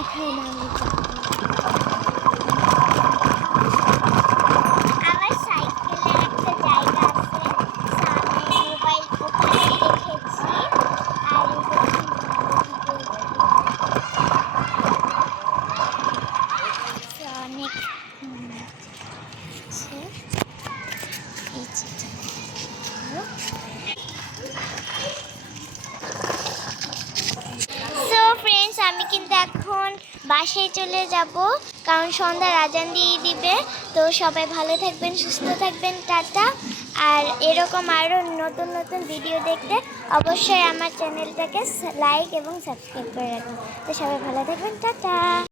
এখন আমি আমার সাইকেলে একটা জায়গা আছে, সামনে মোবাইল ওখানে রেখেছি। আর অনেক ফ্রেন্ডস, আমি কিন্তু এখন বাসায় চলে যাব, কারণ সন্ধ্যার আজান দিয়ে দিবে। তো সবাই ভালো থাকবেন, সুস্থ থাকবেন, টাটা। আর এরকম আরও নতুন নতুন ভিডিও দেখতে অবশ্যই আমার চ্যানেলটাকে লাইক এবং সাবস্ক্রাইব করে রাখবেন। তো সবাই ভালো থাকবেন, টাটা।